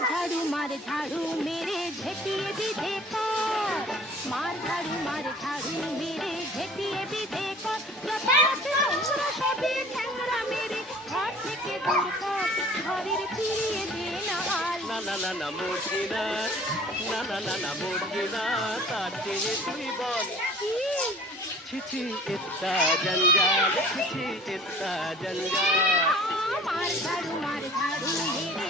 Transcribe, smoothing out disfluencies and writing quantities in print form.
मार झाड़ू मेरे झेटिए भी देखो मार झाड़ू मेरे झेटिए भी देखो সবে ঠ্যাংরা মেরে ঘর থেকে দূর কর ঘরের ফিরিয়ে দে না আর না না না না মরছি না না না না না মরছি না তার চেয়ে তুই বল ছিছি ইত্তা জঞ্জাল ছিছি ইত্তা জঞ্জাল मार झाड़ू मेरे